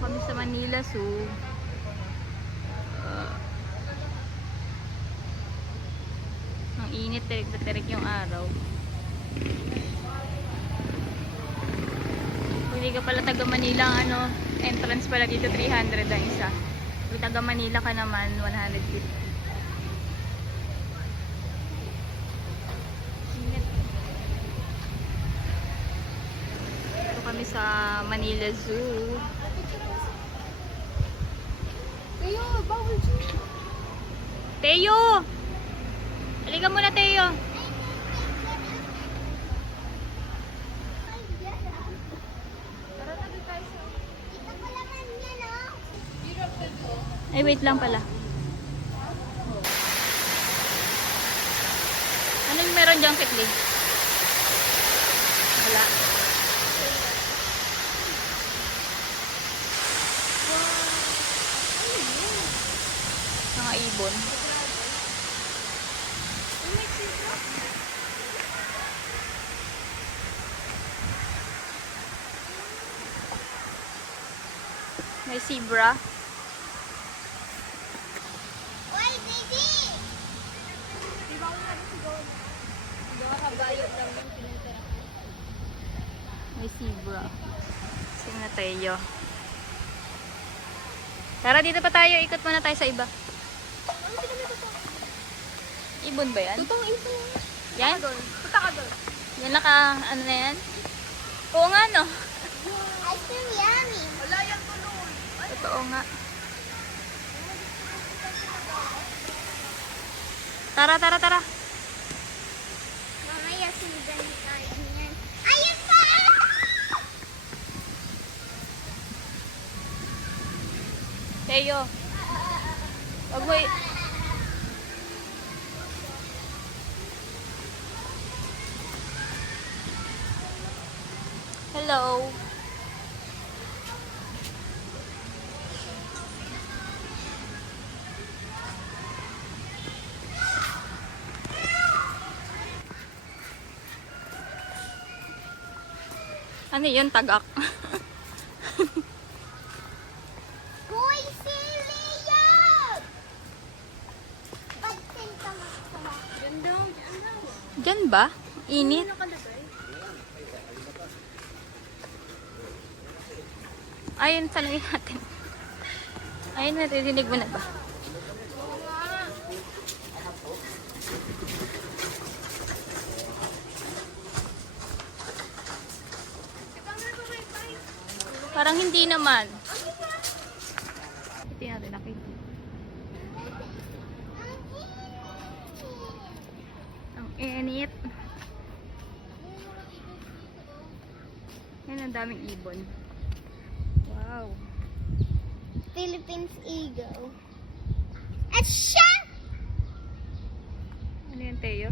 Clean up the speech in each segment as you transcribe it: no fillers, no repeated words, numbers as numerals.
Kami sa Manila Zoo. Ang init, tirik na tirik yung araw. Kung hindi ka pala taga Manila, ang entrance pala dito 300 ang isa. Kung taga Manila ka naman, 150. Ito kami sa Manila Zoo. Teo, bawal siya. Teo! Halika muna, Teo. Ay, wait lang pala. Anong meron dyan, Kitli? Wala. Mga ibon. May zebra. Oy, baby! Di ba ako nagsigaw? Di ba kabayo lang yung pinunta na? May zebra. Sino na tayo? Tara, dito pa tayo. Ikot muna tayo sa iba. Ano pinunta ko? Ibon ba yan? Tutong ito. Yan? Punta ka doon. Yan ano na yan? Oo nga, no? Ice cream yummy. Wala yan tuloy. Totoo nga. Tara, tara, tara. Mamaya sinigan tayo niyan. Ayun pa! Teo. Wag mo Hello. Ano yun? Tagak. Hoy, sili yan! Pagsin ka magsawa. Yan daw, yan daw. Diyan ba? Init. Nakalagay. Ayun, tanongin natin. Ayun, naririnig mo na ba? Oo nga. Parang hindi naman. Ito yung natin nakita. Ang init. Yan, ang daming ibon. Wow. Philippines Eagle. At siya! Ano yan, Teo?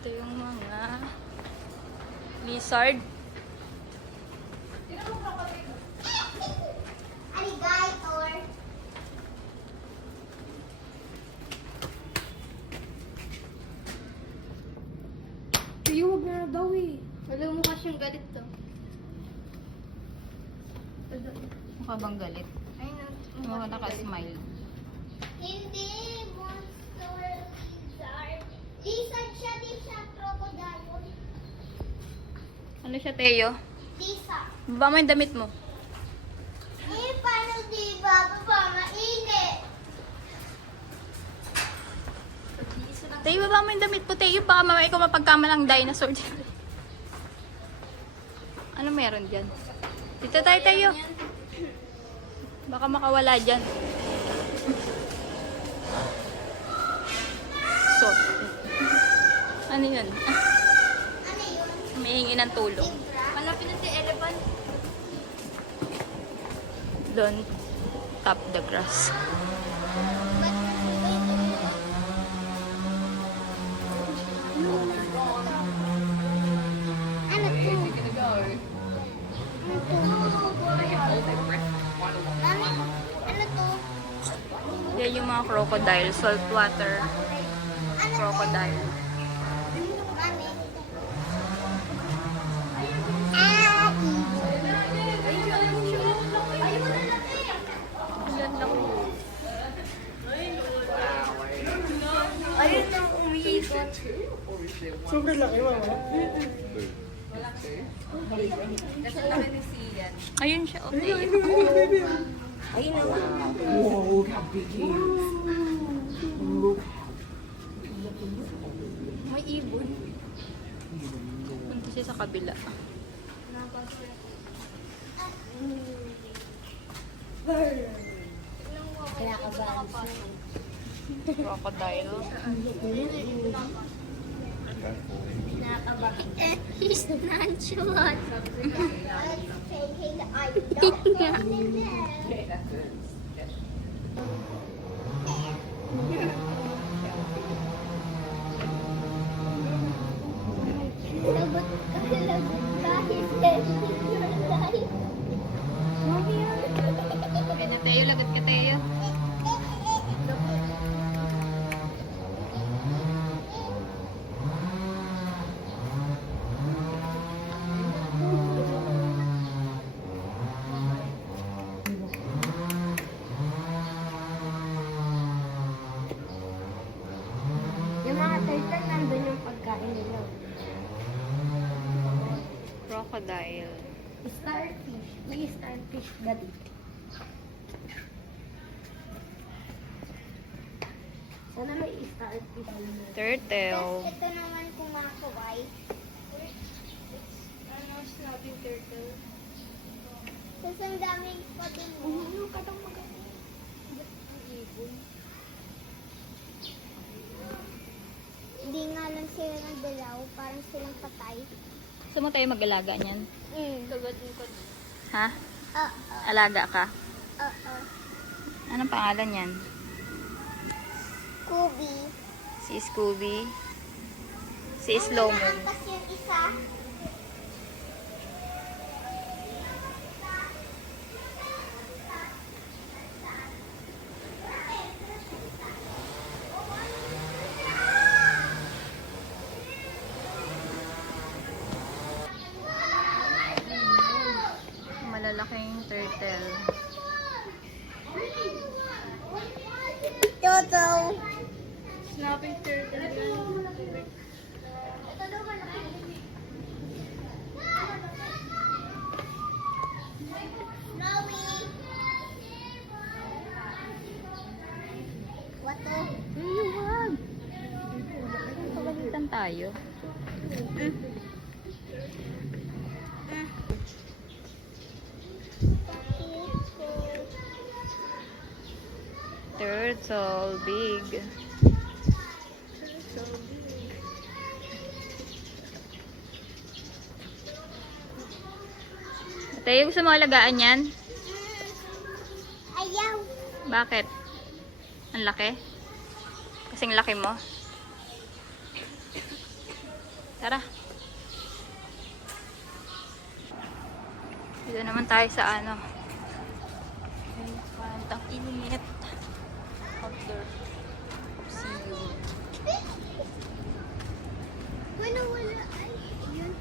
Ito yung mga lizard. Alligator. Tiyo, huwag na daw eh. Alam mo kasi yung galit to. Mukha bang galit? Ayun, Mukha naka-smile. Hindi, monster lizard. Lizard siya, di siya crocodile. Ano siya, Teo? Lizard. Baba mo yung damit mo. Eh, paano di ba? Baba, mainit. Teo, baba mo yung damit mo, Teo. Baka mamaya ikaw mapagkamalang dinosaur dyan. Ano meron dyan? Dito tayo, Teo. Baka makawala dyan. So, ano yun? Ano yun? Humihingi ng tulong. Malapit na si elephant. Don't tap the grass. Ano to? mga crocodile, saltwater crocodile. Mami. Ah, ayun na umiikot. Sobrang laki, mama. Ayun siya, okay. Ayun na. Wow, how big he is. May ibon. Punta siya sa kabila. Kinakabahan siya. Crocodile. Kinakabahan. He's not short. Lagot ka, lagot kahit Kaya tayo, lagat ka tayo. Yung mga turtle, nandun yung pagkain nila. Crocodile. Starfish. May starfish ba dito? Sana may starfish dito. Turtle. Ito naman kumakaway. Ano, snapping turtle. Tapos ang daming pa din mo. Yung katang magaling. Ang ibon. Hindi nga lang sila nagdalaw. Parang silang patay. Gusto mo tayo mag-alaga niyan? Sagot ko. Ha? Oo. Alaga ka? Oo. Anong pangalan niyan? Kubi. Si Scooby. Si Slow Mo. Naangkas yung isa. Malalaking turtle. Toto. Snapping turtle. Wato. Ay, wag. Pagalitan tayo. Turtle, big. Tayo, gusto mo alagaan yan? Ayaw. Bakit? Ang laki? Kasing laki mo? Tara. Dito naman tayo sa ano. Pantang init. Outdoor. See you. Wala. Ay, yun.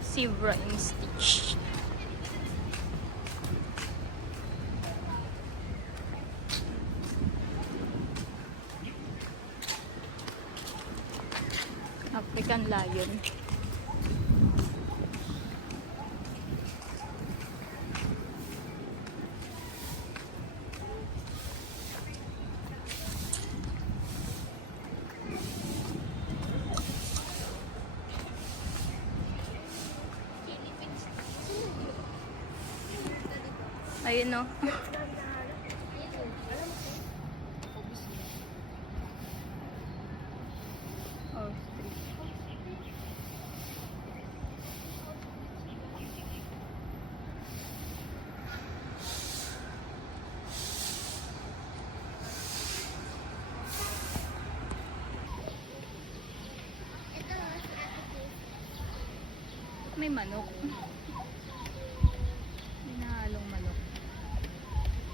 Zebra and Stitch. African lion. Ayun no. Oh, may manok. Hinahalong manok.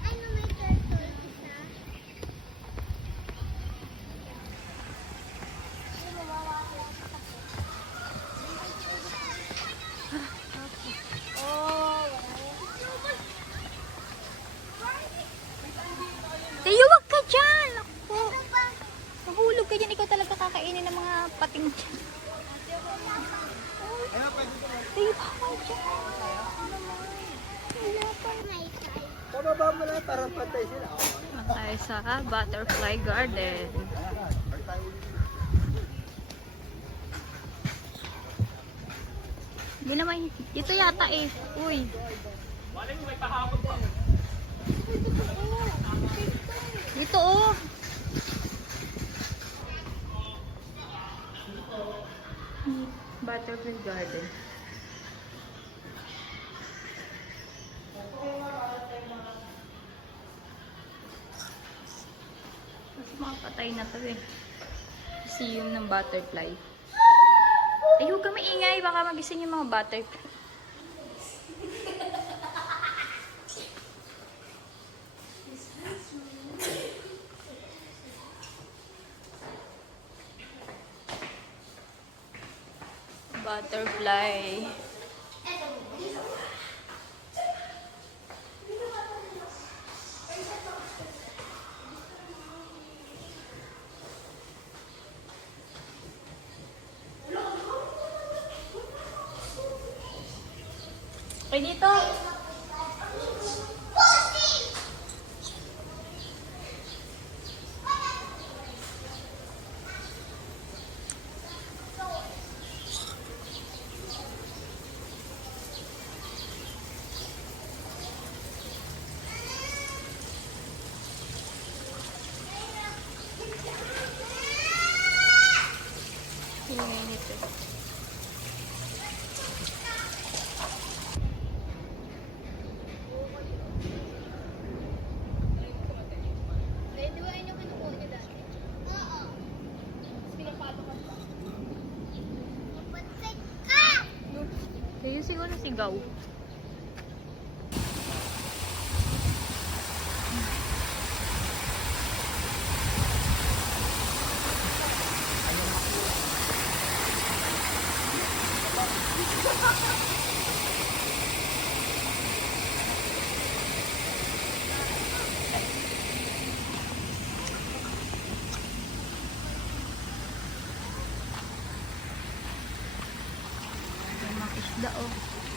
Ano may turtle isa? Ay, mawawa ako sa kape. Oh, Tayo, wag ka dyan! Ako. ano ba? Mahulog ka dyan. Ikaw talaga kakainin ng mga pating dyan. Tayo, bawal dyan. May tayo. Pababa mo na para patay sila. Tayo sa butterfly garden. Hindi naman, ito yata eh. Uy. Dito oh. Butterfly garden. Mas mga patay na to eh. Museum ng butterfly. Ay, huwag ka maingay. Baka magising yung mga butterfly. Butterfly. Okay, dito. Ingay nito. May di ba yun yung kinukuha niyo dati? Oo. Tapos pinapatakan pa. Napatsik ka! Kayo siguro sigaw. May mga isda oh.